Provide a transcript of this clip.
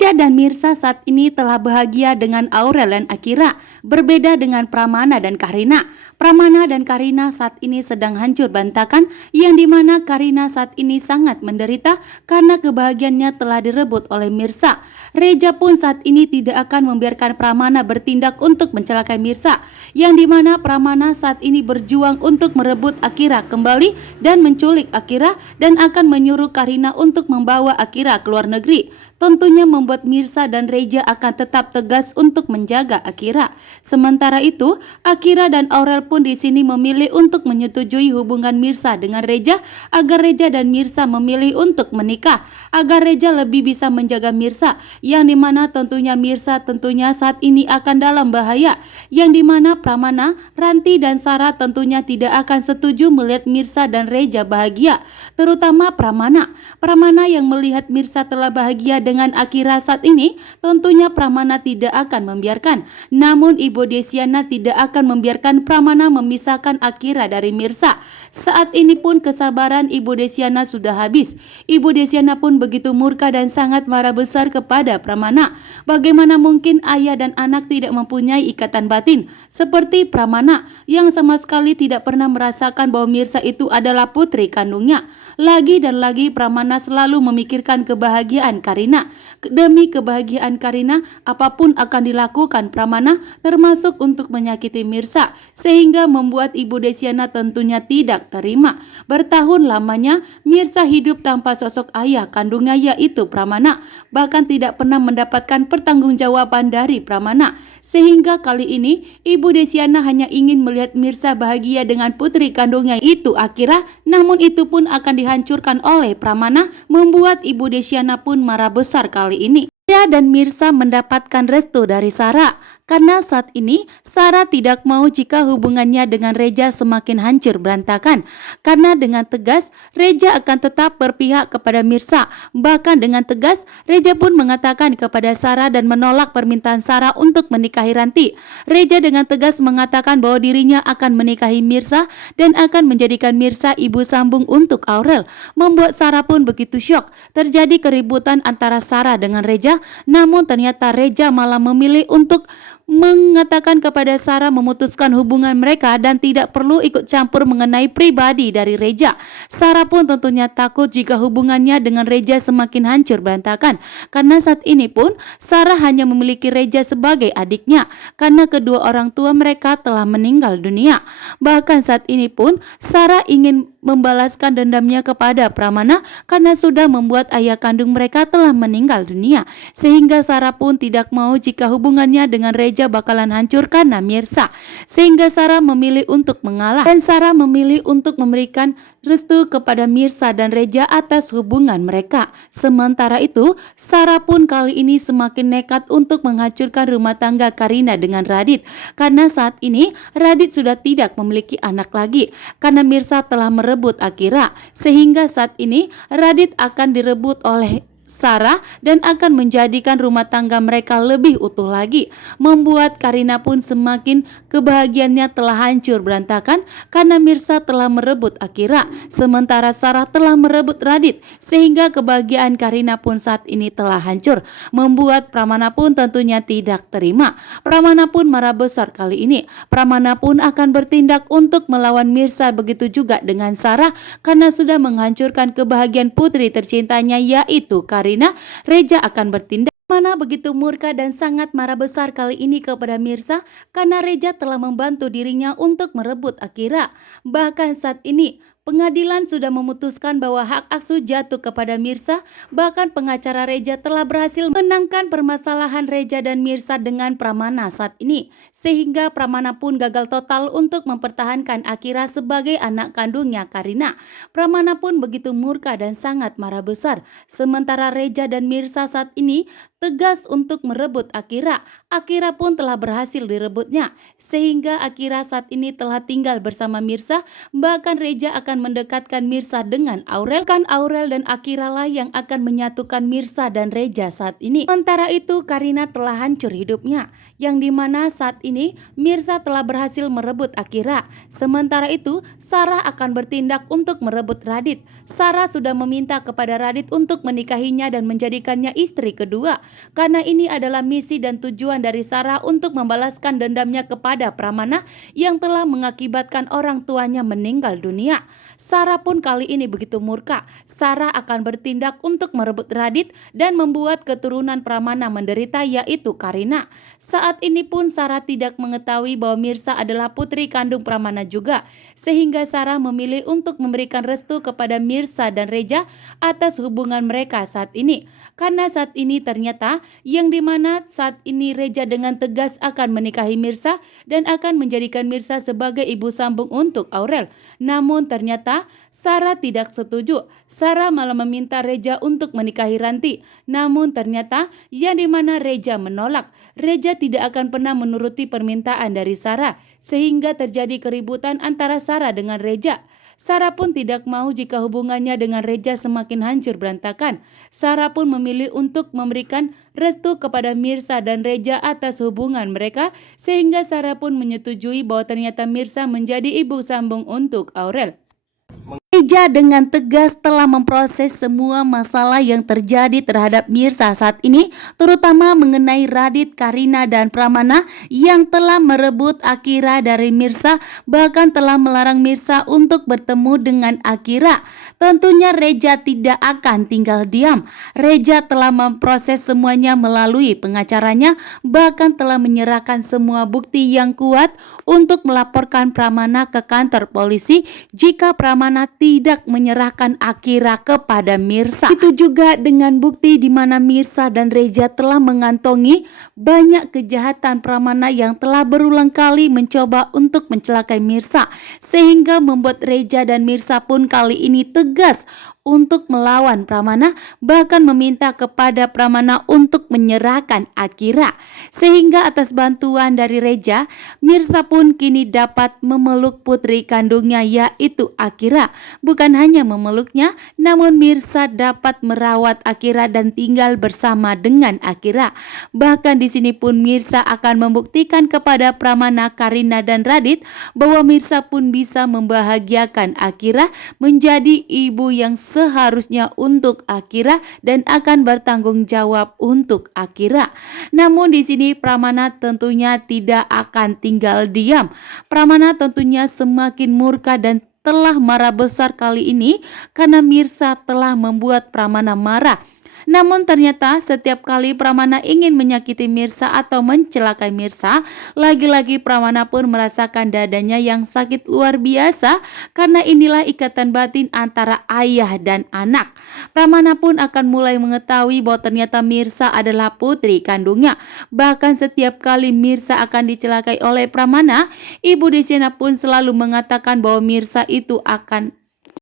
Reja dan Mirsa saat ini telah bahagia dengan Aurel dan Akira, berbeda dengan Pramana dan Karina. Pramana dan Karina saat ini sedang hancur berantakan, yang dimana Karina saat ini sangat menderita karena kebahagiaannya telah direbut oleh Mirsa. Reja pun saat ini tidak akan membiarkan Pramana bertindak untuk mencelakai Mirsa, yang dimana Pramana saat ini berjuang untuk merebut Akira kembali dan menculik Akira dan akan menyuruh Karina untuk membawa Akira ke luar negeri. Tentunya membuat Mirsa dan Reja akan tetap tegas untuk menjaga Akira. Sementara itu, Akira dan Aurel pun di sini memilih untuk menyetujui hubungan Mirsa dengan Reja agar Reja dan Mirsa memilih untuk menikah, agar Reja lebih bisa menjaga Mirsa, yang dimana tentunya Mirsa tentunya saat ini akan dalam bahaya, yang dimana Pramana, Ranti dan Sarah tentunya tidak akan setuju melihat Mirsa dan Reja bahagia, terutama Pramana. Pramana yang melihat Mirsa telah bahagia dengan Akira saat ini, tentunya Pramana tidak akan membiarkan. Namun Ibu Desiana tidak akan membiarkan Pramana memisahkan Akira dari Mirsa. Saat ini pun kesabaran Ibu Desiana sudah habis. Ibu Desiana pun begitu murka dan sangat marah besar kepada Pramana. Bagaimana mungkin ayah dan anak tidak mempunyai ikatan batin seperti Pramana yang sama sekali tidak pernah merasakan bahwa Mirsa itu adalah putri kandungnya. Lagi dan lagi Pramana selalu memikirkan kebahagiaan Karina. Demi kebahagiaan Karina, apapun akan dilakukan Pramana, termasuk untuk menyakiti Mirsa, sehingga membuat Ibu Desiana tentunya tidak terima. Bertahun lamanya Mirsa hidup tanpa sosok ayah kandungnya, yaitu Pramana, bahkan tidak pernah mendapatkan pertanggungjawaban dari Pramana. Sehingga kali ini Ibu Desiana hanya ingin melihat Mirsa bahagia dengan putri kandungnya, itu Akira. Namun itu pun akan dihancurkan oleh Pramana, membuat Ibu Desiana pun marah besar kali ini. Reja dan Mirsa mendapatkan restu dari Sarah, karena saat ini Sarah tidak mau jika hubungannya dengan Reja semakin hancur berantakan. Karena dengan tegas Reja akan tetap berpihak kepada Mirsa. Bahkan dengan tegas Reja pun mengatakan kepada Sarah dan menolak permintaan Sarah untuk menikahi Ranti. Reja dengan tegas mengatakan bahwa dirinya akan menikahi Mirsa dan akan menjadikan Mirsa ibu sambung untuk Aurel. Membuat Sarah pun begitu syok. Terjadi keributan antara Sarah dengan Reja, namun ternyata Reja malah memilih untuk mengatakan kepada Sarah memutuskan hubungan mereka dan tidak perlu ikut campur mengenai pribadi dari Reja. Sarah pun tentunya takut jika hubungannya dengan Reja semakin hancur berantakan, karena saat ini pun Sarah hanya memiliki Reja sebagai adiknya karena kedua orang tua mereka telah meninggal dunia. Bahkan saat ini pun Sarah ingin membalaskan dendamnya kepada Pramana karena sudah membuat ayah kandung mereka telah meninggal dunia, sehingga Sarah pun tidak mau jika hubungannya dengan Reja bakalan hancur karena Mirsa, sehingga Sarah memilih untuk mengalah dan Sarah memilih untuk memberikan restu kepada Mirsa dan Reja atas hubungan mereka. Sementara itu Sarah pun kali ini semakin nekat untuk menghancurkan rumah tangga Karina dengan Radit, karena saat ini Radit sudah tidak memiliki anak lagi karena Mirsa telah merebut Akira, sehingga saat ini Radit akan direbut oleh Sarah dan akan menjadikan rumah tangga mereka lebih utuh lagi, membuat Karina pun semakin kebahagiaannya telah hancur berantakan karena Mirsa telah merebut Akira, sementara Sarah telah merebut Radit, sehingga kebahagiaan Karina pun saat ini telah hancur, membuat Pramana pun tentunya tidak terima. Pramana pun marah besar kali ini. Pramana pun akan bertindak untuk melawan Mirsa, begitu juga dengan Sarah karena sudah menghancurkan kebahagiaan putri tercintanya, yaitu Karina. Reja akan bertindak. Mana begitu murka dan sangat marah besar kali ini kepada Mirsa karena Reja telah membantu dirinya untuk merebut Akira. Bahkan saat ini pengadilan sudah memutuskan bahwa hak asuh jatuh kepada Mirsa. Bahkan pengacara Reja telah berhasil menangkan permasalahan Reja dan Mirsa dengan Pramana saat ini, sehingga Pramana pun gagal total untuk mempertahankan Akira sebagai anak kandungnya Karina. Pramana pun begitu murka dan sangat marah besar. Sementara Reja dan Mirsa saat ini tegas untuk merebut Akira. Akira pun telah berhasil direbutnya, sehingga Akira saat ini telah tinggal bersama Mirsa. Bahkan Reja akan mendekatkan Mirsa dengan Aurel. Kan Aurel dan Akira lah yang akan menyatukan Mirsa dan Reja saat ini. Sementara itu Karina telah hancur hidupnya, yang dimana saat ini Mirsa telah berhasil merebut Akira. Sementara itu Sarah akan bertindak untuk merebut Radit. Sarah sudah meminta kepada Radit untuk menikahinya dan menjadikannya istri kedua. karena ini adalah misi dan tujuan dari Sarah untuk membalaskan dendamnya kepada Pramana yang telah mengakibatkan orang tuanya meninggal dunia. Sarah pun kali ini begitu murka. Sarah akan bertindak untuk merebut Radit dan membuat keturunan Pramana menderita, yaitu Karina. Saat ini pun Sarah tidak mengetahui bahwa Mirsa adalah putri kandung Pramana juga, sehingga Sarah memilih untuk memberikan restu kepada Mirsa dan Reja atas hubungan mereka saat ini. Karena saat ini ternyata yang dimana saat ini Reja dengan tegas akan menikahi Mirsa dan akan menjadikan Mirsa sebagai ibu sambung untuk Aurel. Namun ternyata Sarah tidak setuju. Sarah malah meminta Reja untuk menikahi Ranti. Namun ternyata yang dimana Reja menolak. Reja tidak akan pernah menuruti permintaan dari Sarah, sehingga terjadi keributan antara Sarah dengan Reja. Sarah pun tidak mau jika hubungannya dengan Reja semakin hancur berantakan. Sarah pun memilih untuk memberikan restu kepada Mirsa dan Reja atas hubungan mereka, sehingga Sarah pun menyetujui bahwa ternyata Mirsa menjadi ibu sambung untuk Aurel. Reja dengan tegas telah memproses semua masalah yang terjadi terhadap Mirsa saat ini, terutama mengenai Radit, Karina, dan Pramana yang telah merebut Akira dari Mirsa, bahkan telah melarang Mirsa untuk bertemu dengan Akira. Tentunya Reja tidak akan tinggal diam. Reja telah memproses semuanya melalui pengacaranya, bahkan telah menyerahkan semua bukti yang kuat untuk melaporkan Pramana ke kantor polisi jika Pramana tidak menyerahkan Akira kepada Mirsa. Itu juga dengan bukti di mana Mirsa dan Reja telah mengantongi banyak kejahatan Pramana yang telah berulang kali mencoba untuk mencelakai Mirsa, sehingga membuat Reja dan Mirsa pun kali ini tegas untuk melawan Pramana, bahkan meminta kepada Pramana untuk menyerahkan Akira. Sehingga atas bantuan dari Reja, Mirsa pun kini dapat memeluk putri kandungnya, yaitu Akira. Bukan hanya memeluknya, namun Mirsa dapat merawat Akira dan tinggal bersama dengan Akira. Bahkan di sini pun Mirsa akan membuktikan kepada Pramana, Karina, dan Radit bahwa Mirsa pun bisa membahagiakan Akira menjadi ibu yang seharusnya untuk Akira dan akan bertanggung jawab untuk Akira. Namun di sini Pramana tentunya tidak akan tinggal diam. Pramana tentunya semakin murka dan telah marah besar kali ini karena Mirsa telah membuat Pramana marah. Namun ternyata setiap kali Pramana ingin menyakiti Mirsa atau mencelakai Mirsa, lagi-lagi Pramana pun merasakan dadanya yang sakit luar biasa, karena inilah ikatan batin antara ayah dan anak. Pramana pun akan mulai mengetahui bahwa ternyata Mirsa adalah putri kandungnya. Bahkan setiap kali Mirsa akan dicelakai oleh Pramana, Ibu Desyana pun selalu mengatakan bahwa Mirsa itu akan